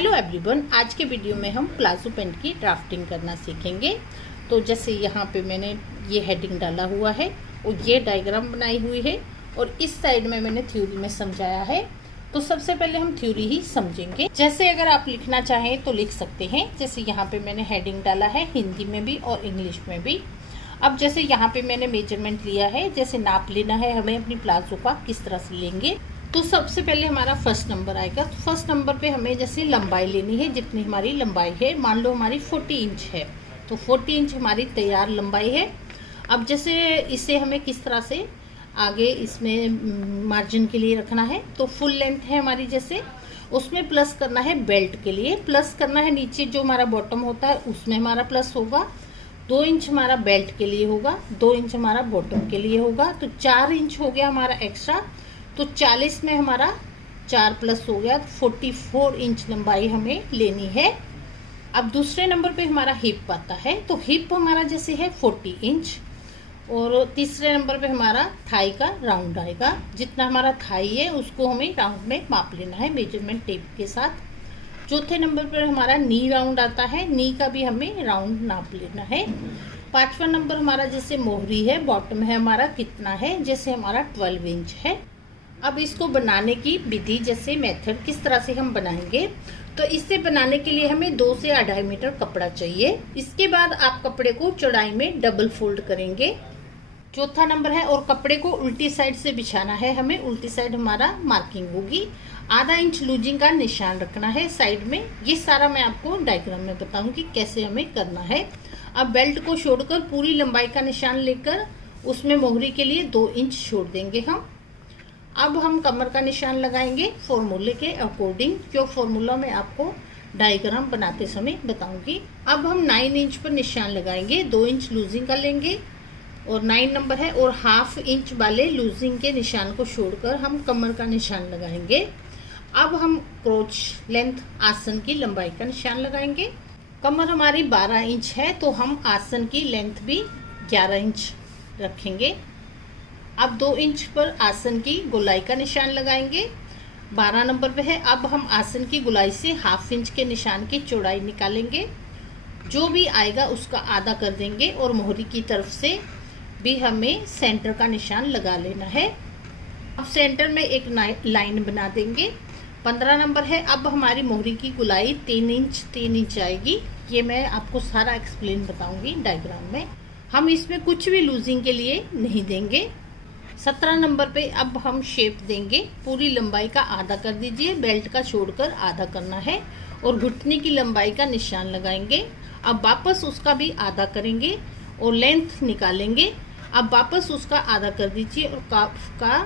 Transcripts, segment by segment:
Hello everyone, आज के video में हम प्लाजो पैंट की ड्राफ्टिंग करना सीखेंगे। तो जैसे यहाँ पे मैंने ये हेडिंग डाला हुआ है और ये डायग्राम बनाई हुई है और इस साइड में मैंने थ्योरी में समझाया है। तो सबसे पहले हम थ्योरी ही समझेंगे। जैसे अगर आप लिखना चाहें तो लिख सकते हैं। जैसे यहाँ पे मैंने हेडिंग डाला है हिंदी में भी और इंग्लिश में भी। अब जैसे यहाँ पे मैंने मेजरमेंट लिया है, जैसे नाप लेना है हमें अपनी प्लाजो का, किस तरह से लेंगे। तो सबसे पहले हमारा फर्स्ट नंबर आएगा। तो फर्स्ट नंबर पे हमें जैसे लंबाई लेनी है, जितनी हमारी लंबाई है। मान लो हमारी 40 इंच है तो 40 इंच हमारी तैयार लंबाई है। अब जैसे इसे हमें किस तरह से आगे इसमें मार्जिन के लिए रखना है, तो फुल लेंथ है हमारी, जैसे उसमें प्लस करना है बेल्ट के लिए, प्लस करना है नीचे जो हमारा बॉटम होता है उसमें हमारा प्लस होगा। 2 इंच हमारा बेल्ट के लिए होगा, 2 इंच हमारा बॉटम के लिए होगा, तो 4 इंच हो गया हमारा एक्स्ट्रा। तो 40 में हमारा 4 प्लस हो गया, 44 इंच लंबाई हमें लेनी है। अब दूसरे नंबर पे हमारा हिप आता है। तो हिप हमारा जैसे है 40 इंच और तीसरे नंबर पे हमारा थाई का राउंड आएगा। जितना हमारा थाई है उसको हमें राउंड में माप लेना है मेजरमेंट टेप के साथ। चौथे नंबर पर हमारा नी राउंड आता है, नी का भी हमें राउंड नाप लेना है। 5वां नंबर हमारा जैसे मोहरी है, बॉटम है हमारा कितना है, जैसे हमारा 12 इंच है। अब इसको बनाने की विधि, जैसे मेथड किस तरह से हम बनाएंगे, तो इससे बनाने के लिए हमें 2 से 2.5 मीटर कपड़ा चाहिए। इसके बाद आप कपड़े को चौड़ाई में डबल फोल्ड करेंगे। चौथा नंबर है, और कपड़े को उल्टी साइड से बिछाना है हमें, उल्टी साइड हमारा मार्किंग होगी। आधा इंच लूजिंग का निशान रखना है साइड में। ये सारा मैं आपको डायग्राम में बताऊंगी कैसे हमें करना है। अब बेल्ट को छोड़कर पूरी लंबाई का निशान लेकर उसमें मोहरी के लिए 2 इंच छोड़ देंगे हम। अब हम कमर का निशान लगाएंगे फॉर्मूले के अकॉर्डिंग, जो फॉर्मूला मैं आपको डायग्राम बनाते समय बताऊंगी। अब हम 9 इंच पर निशान लगाएंगे, 2 इंच लूजिंग का लेंगे और 9 नंबर है, और 1/2 इंच वाले लूजिंग के निशान को छोड़कर हम कमर का निशान लगाएंगे। अब हम क्रोच लेंथ आसन की लंबाई का निशान लगाएंगे। कमर हमारी 12 इंच है तो हम आसन की लेंथ भी 11 इंच रखेंगे। अब 2 इंच पर आसन की गोलाई का निशान लगाएंगे। 12 नंबर पे है। अब हम आसन की गोलाई से 1/2 इंच के निशान की चौड़ाई निकालेंगे। जो भी आएगा उसका आधा कर देंगे और मोहरी की तरफ से भी हमें सेंटर का निशान लगा लेना है। अब सेंटर में एक लाइन बना देंगे। 15 नंबर है। अब हमारी मोहरी की गोलाई 3 इंच आएगी। ये मैं आपको सारा एक्सप्लेन बताऊंगी डायग्राम में। हम इसमें कुछ भी लूजिंग के लिए नहीं देंगे। 17 नंबर पे अब हम शेप देंगे। पूरी लंबाई का आधा कर दीजिए, बेल्ट का छोड़कर आधा करना है और घुटने की लंबाई का निशान लगाएंगे। अब वापस उसका भी आधा करेंगे और लेंथ निकालेंगे। अब वापस उसका आधा कर दीजिए और काफ का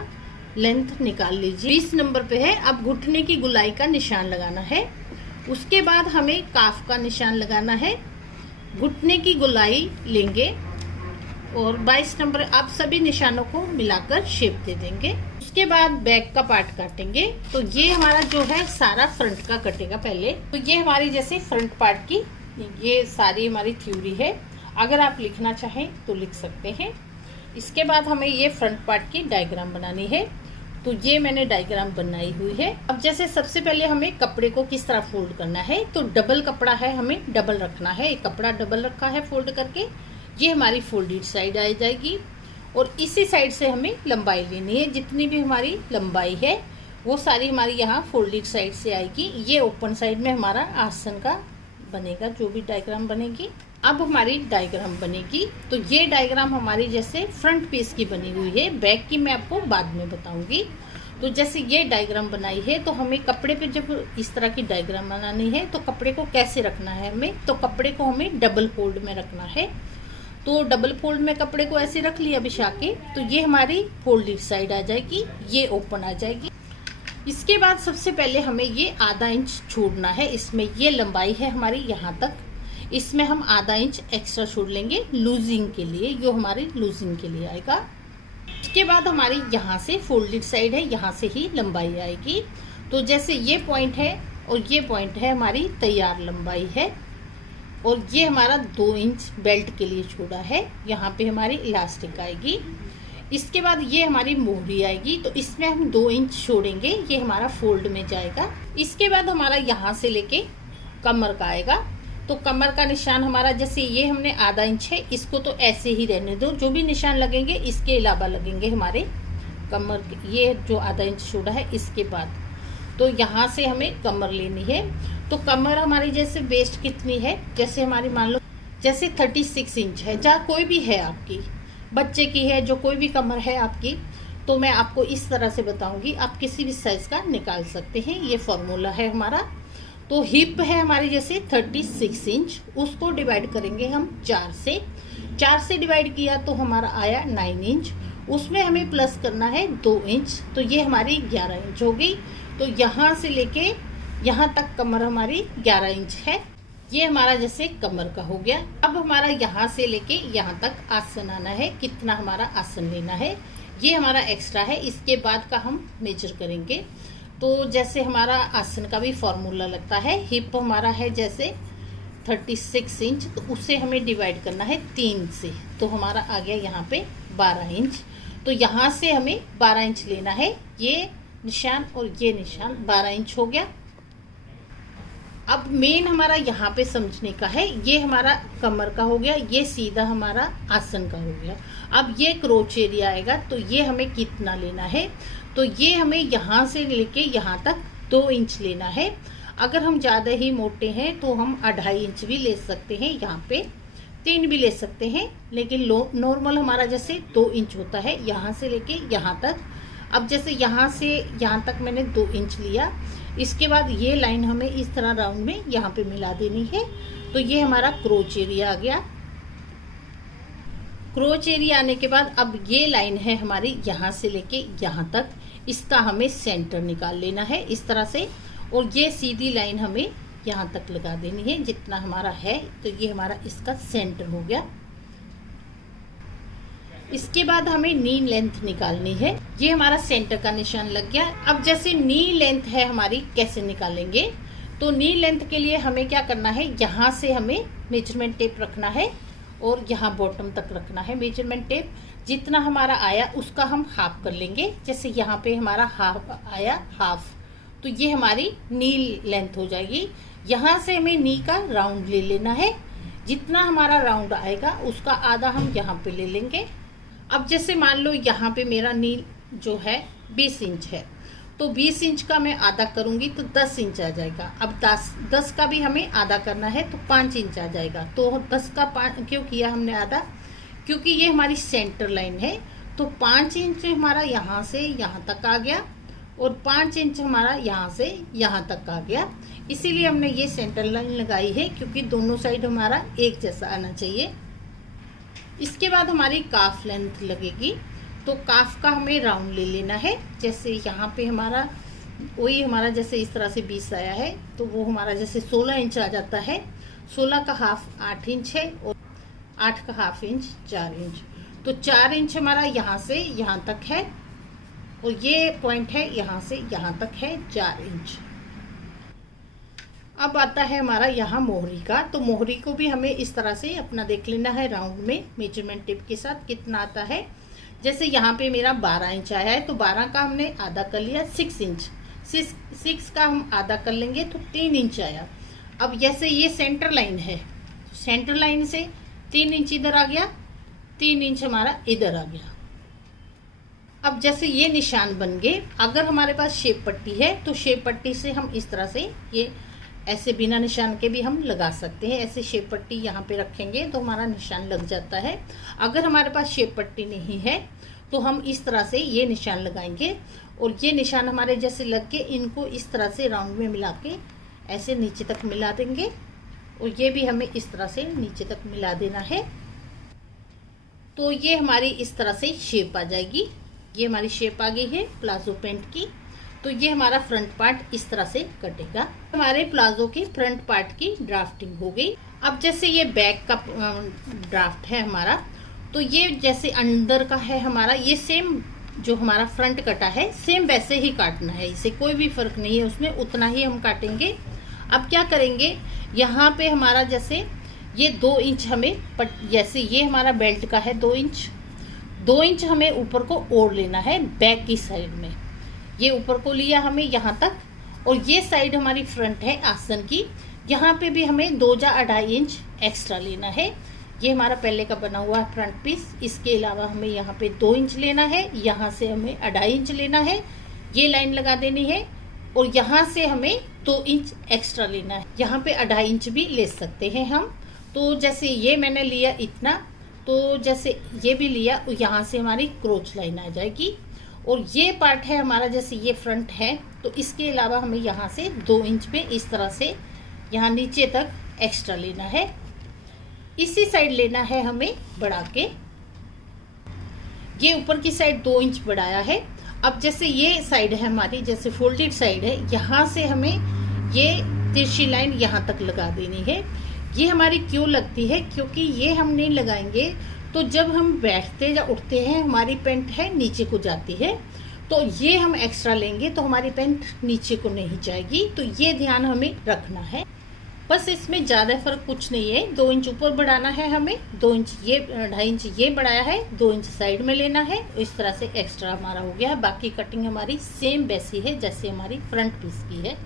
लेंथ निकाल लीजिए। 20 नंबर पे है। अब घुटने की गोलाई का निशान लगाना है। उसके बाद हमें काफ का निशान लगाना है। घुटने की गोलाई लेंगे और 22 नंबर आप सभी निशानों को मिलाकर शेप दे देंगे। उसके बाद बैक का पार्ट काटेंगे। तो ये हमारा जो है सारा फ्रंट का कटेगा पहले। तो ये हमारी जैसे फ्रंट पार्ट की ये सारी हमारी थ्योरी है। अगर आप लिखना चाहें तो लिख सकते हैं। इसके बाद हमें ये फ्रंट पार्ट की डायग्राम बनानी है। तो ये मैंने डायग्राम बनाई हुई है। अब जैसे सबसे पहले हमें कपड़े को किस तरह फोल्ड करना है, तो डबल कपड़ा है, हमें डबल रखना है। एक कपड़ा डबल रखा है फोल्ड करके, ये हमारी फोल्डेड साइड आ जाएगी और इसी साइड से हमें लंबाई लेनी है। जितनी भी हमारी लंबाई है वो सारी हमारी यहाँ फोल्डेड साइड से आएगी। ये ओपन साइड में हमारा आसन का बनेगा, जो भी डायग्राम बनेगी। अब हमारी डायग्राम बनेगी। तो ये डायग्राम हमारी जैसे फ्रंट पीस की बनी हुई है, बैक की मैं आपको बाद में बताऊंगी। तो जैसे ये डायग्राम बनाई है, तो हमें कपड़े पे जब इस तरह की डायग्राम बनानी है तो कपड़े को कैसे रखना है हमें, तो कपड़े को हमें डबल फोल्ड में रखना है। तो डबल फोल्ड में कपड़े को ऐसे रख लिया बिछा के, तो ये हमारी फोल्डेड साइड आ जाएगी, ये ओपन आ जाएगी। इसके बाद सबसे पहले हमें ये आधा इंच छोड़ना है। इसमें ये लंबाई है हमारी यहाँ तक, इसमें हम आधा इंच एक्स्ट्रा छोड़ लेंगे लूजिंग के लिए, जो हमारी लूजिंग के लिए आएगा। इसके बाद हमारी यहाँ से फोल्डेड साइड है, यहाँ से ही लंबाई आएगी। तो जैसे ये पॉइंट है और ये पॉइंट है हमारी तैयार लंबाई है, और ये हमारा 2 इंच बेल्ट के लिए छोड़ा है। यहाँ पे हमारी इलास्टिक आएगी। इसके बाद ये हमारी मोहरी आएगी, तो इसमें हम 2 इंच छोड़ेंगे, ये हमारा फोल्ड में जाएगा। इसके बाद हमारा यहाँ से लेके कमर का आएगा, तो कमर का निशान हमारा जैसे ये हमने आधा इंच है, इसको तो ऐसे ही रहने दो, जो भी निशान लगेंगे इसके अलावा लगेंगे हमारे कमर के, ये जो आधा इंच छोड़ा है इसके बाद। तो यहाँ से हमें कमर लेनी है। तो कमर हमारी जैसे वेस्ट कितनी है, जैसे हमारी मान लो जैसे 36 इंच है, जहाँ कोई भी है आपकी, बच्चे की है, जो कोई भी कमर है आपकी, तो मैं आपको इस तरह से बताऊंगी, आप किसी भी साइज का निकाल सकते हैं। ये फॉर्मूला है हमारा। तो हिप है हमारी जैसे 36 इंच, उसको डिवाइड करेंगे हम 4 से। 4 से डिवाइड किया तो हमारा आया 9 इंच, उसमें हमें प्लस करना है 2 इंच, तो ये हमारी 11 इंच हो गई। तो यहाँ से लेके यहाँ तक कमर हमारी 11 इंच है। ये हमारा जैसे कमर का हो गया। अब हमारा यहाँ से लेके यहाँ तक आसन आना है, कितना हमारा आसन लेना है, ये हमारा एक्स्ट्रा है, इसके बाद का हम मेजर करेंगे। तो जैसे हमारा आसन का भी फॉर्मूला लगता है, हिप हमारा है जैसे 36 इंच, तो उसे हमें डिवाइड करना है 3 से, तो हमारा आ गया यहाँ पे 12 इंच। तो यहाँ से हमें 12 इंच लेना है, ये निशान और ये निशान 12 इंच हो गया। अब मेन हमारा यहाँ पे समझने का है, ये हमारा कमर का हो गया, ये सीधा हमारा आसन का हो गया। अब ये क्रोच एरिया आएगा, तो ये हमें कितना लेना है, तो ये हमें यहाँ से लेके यहाँ तक 2 इंच लेना है। अगर हम ज़्यादा ही मोटे हैं तो हम 2.5 इंच भी ले सकते हैं, यहाँ पे 3 भी ले सकते हैं, लेकिन नॉर्मल हमारा जैसे 2 इंच होता है यहाँ से लेके यहाँ तक। अब जैसे यहाँ से यहाँ तक मैंने 2 इंच लिया, इसके बाद ये लाइन हमें इस तरह राउंड में यहाँ पे मिला देनी है। तो ये हमारा क्रोच एरिया आ गया। क्रोच एरिया आने के बाद अब ये लाइन है हमारी यहाँ से लेके यहाँ तक, इसका हमें सेंटर निकाल लेना है इस तरह से, और ये सीधी लाइन हमें यहाँ तक लगा देनी है जितना हमारा है। तो ये हमारा इसका सेंटर हो गया। इसके बाद हमें नी लेंथ निकालनी है, ये हमारा सेंटर का निशान लग गया। अब जैसे नी लेंथ है हमारी, कैसे निकालेंगे, तो नी लेंथ के लिए हमें क्या करना है, यहाँ से हमें मेजरमेंट टेप रखना है और यहाँ बॉटम तक रखना है मेजरमेंट टेप। जितना हमारा आया उसका हम हाफ कर लेंगे, जैसे यहाँ पे हमारा हाफ आया, हाफ, तो ये हमारी नी लेंथ हो जाएगी। यहाँ से हमें नी का राउंड ले लेना है, जितना हमारा राउंड आएगा उसका आधा हम यहाँ पे ले लेंगे। अब जैसे मान लो यहाँ पे मेरा नी जो है 20 इंच है, तो 20 इंच का मैं आधा करूँगी तो 10 इंच आ जाएगा। अब 10 का भी हमें आधा करना है तो 5 इंच आ जाएगा। तो 10 का 5 क्यों किया हमने आधा, क्योंकि ये हमारी सेंटर लाइन है। तो 5 इंच हमारा यहाँ से यहाँ तक आ गया और 5 इंच हमारा यहाँ से यहाँ तक आ गया। इसीलिए हमने ये सेंटर लाइन लगाई है, क्योंकि दोनों साइड हमारा एक जैसा आना चाहिए। इसके बाद हमारी काफ लेंथ लगेगी, तो काफ का हमें राउंड ले लेना है। जैसे यहाँ पे हमारा वही हमारा जैसे इस तरह से 20 आया है, तो वो हमारा जैसे 16 इंच आ जाता है। 16 का हाफ 8 इंच है और 8 का हाफ इंच 4 इंच। तो 4 इंच हमारा यहाँ से यहाँ तक है और ये पॉइंट है यहाँ से यहाँ तक है 4 इंच। अब आता है हमारा यहाँ मोहरी का, तो मोहरी को भी हमें इस तरह से अपना देख लेना है राउंड में मेजरमेंट टिप के साथ कितना आता है। जैसे यहाँ पे मेरा 12 इंच आया है, तो 12 का हमने आधा कर लिया 6 इंच, 6 का हम आधा कर लेंगे तो 3 इंच आया। अब जैसे ये सेंटर लाइन है, सेंटर लाइन से 3 इंच इधर आ गया, 3 इंच हमारा इधर आ गया। अब जैसे ये निशान बन गए, अगर हमारे पास शेप पट्टी है तो शेप पट्टी से हम इस तरह से ये ऐसे बिना निशान के भी हम लगा सकते हैं। ऐसे शेप पट्टी यहाँ पे रखेंगे तो हमारा निशान लग जाता है। अगर हमारे पास शेप पट्टी नहीं है तो हम इस तरह से ये निशान लगाएंगे और ये निशान हमारे जैसे लग के इनको इस तरह से राउंड में मिला के ऐसे नीचे तक मिला देंगे और ये भी हमें इस तरह से नीचे तक मिला देना है। तो ये हमारी इस तरह से शेप आ जाएगी। ये हमारी शेप आ गई है प्लाजो पैंट की। तो ये हमारा फ्रंट पार्ट इस तरह से कटेगा। हमारे प्लाजो के फ्रंट पार्ट की ड्राफ्टिंग हो गई। अब जैसे ये बैक का ड्राफ्ट है हमारा, तो ये जैसे अंदर का है हमारा, ये सेम जो हमारा फ्रंट कटा है सेम वैसे ही काटना है, इसे कोई भी फर्क नहीं है उसमें, उतना ही हम काटेंगे। अब क्या करेंगे, यहाँ पे हमारा जैसे ये 2 इंच हमें जैसे ये हमारा बेल्ट का है 2 इंच, 2 इंच हमें ऊपर को ओढ़ लेना है बैक की साइड में। ये ऊपर को लिया हमें यहाँ तक, और ये साइड हमारी फ्रंट है आसन की, यहाँ पे भी हमें 2 या 2.5 इंच एक्स्ट्रा लेना है। ये हमारा पहले का बना हुआ है फ्रंट पीस। इसके अलावा हमें यहाँ पे 2 इंच लेना है, यहाँ से हमें 2.5 इंच लेना है, ये लाइन लगा देनी है, और यहाँ से हमें 2 इंच एक्स्ट्रा लेना है। यहाँ पे 2.5 इंच भी ले सकते हैं हम। तो जैसे ये मैंने लिया इतना, तो जैसे ये भी लिया, यहाँ से हमारी क्रोच लाइन आ जाएगी। और ये पार्ट है हमारा, जैसे ये फ्रंट है, तो इसके अलावा हमें यहाँ से 2 इंच पे इस तरह से यहाँ नीचे तक एक्स्ट्रा लेना है। इसी साइड लेना है हमें बढ़ा के, ये ऊपर की साइड 2 इंच बढ़ाया है। अब जैसे ये साइड है हमारी, जैसे फोल्डेड साइड है, यहाँ से हमें ये तिरछी लाइन यहाँ तक लगा देनी है। ये हमारी क्यों लगती है, क्योंकि ये हम नहीं लगाएंगे तो जब हम बैठते या उठते हैं हमारी पैंट है नीचे को जाती है, तो ये हम एक्स्ट्रा लेंगे तो हमारी पैंट नीचे को नहीं जाएगी। तो ये ध्यान हमें रखना है। बस इसमें ज़्यादा फर्क कुछ नहीं है। 2 इंच ऊपर बढ़ाना है हमें, 2 इंच ये 2.5 इंच ये बढ़ाया है, 2 इंच साइड में लेना है। इस तरह से एक्स्ट्रा हमारा हो गया है। बाकी कटिंग हमारी सेम वैसी है जैसे हमारी फ्रंट पीस की है।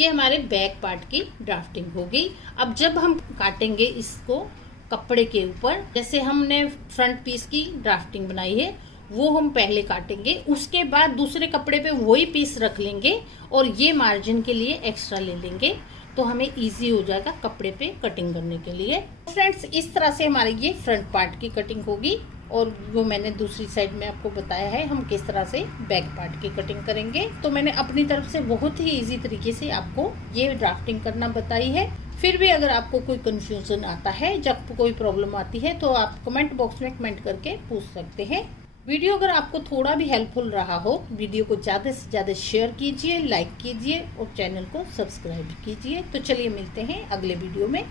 ये हमारे बैक पार्ट की ड्राफ्टिंग हो गई। अब जब हम काटेंगे इसको कपड़े के ऊपर, जैसे हमने फ्रंट पीस की ड्राफ्टिंग बनाई है वो हम पहले काटेंगे, उसके बाद दूसरे कपड़े पे वही पीस रख लेंगे और ये मार्जिन के लिए एक्स्ट्रा ले लेंगे, तो हमें इजी हो जाएगा कपड़े पे कटिंग करने के लिए। फ्रेंड्स, इस तरह से हमारी ये फ्रंट पार्ट की कटिंग होगी, और वो मैंने दूसरी साइड में आपको बताया है हम किस तरह से बैक पार्ट की कटिंग करेंगे। तो मैंने अपनी तरफ से बहुत ही इजी तरीके से आपको ये ड्राफ्टिंग करना बताई है। फिर भी अगर आपको कोई कंफ्यूजन आता है, जब कोई प्रॉब्लम आती है, तो आप कमेंट बॉक्स में कमेंट करके पूछ सकते हैं। वीडियो अगर आपको थोड़ा भी हेल्पफुल रहा हो, वीडियो को ज़्यादा से ज़्यादा शेयर कीजिए, लाइक कीजिए और चैनल को सब्सक्राइब कीजिए। तो चलिए मिलते हैं अगले वीडियो में।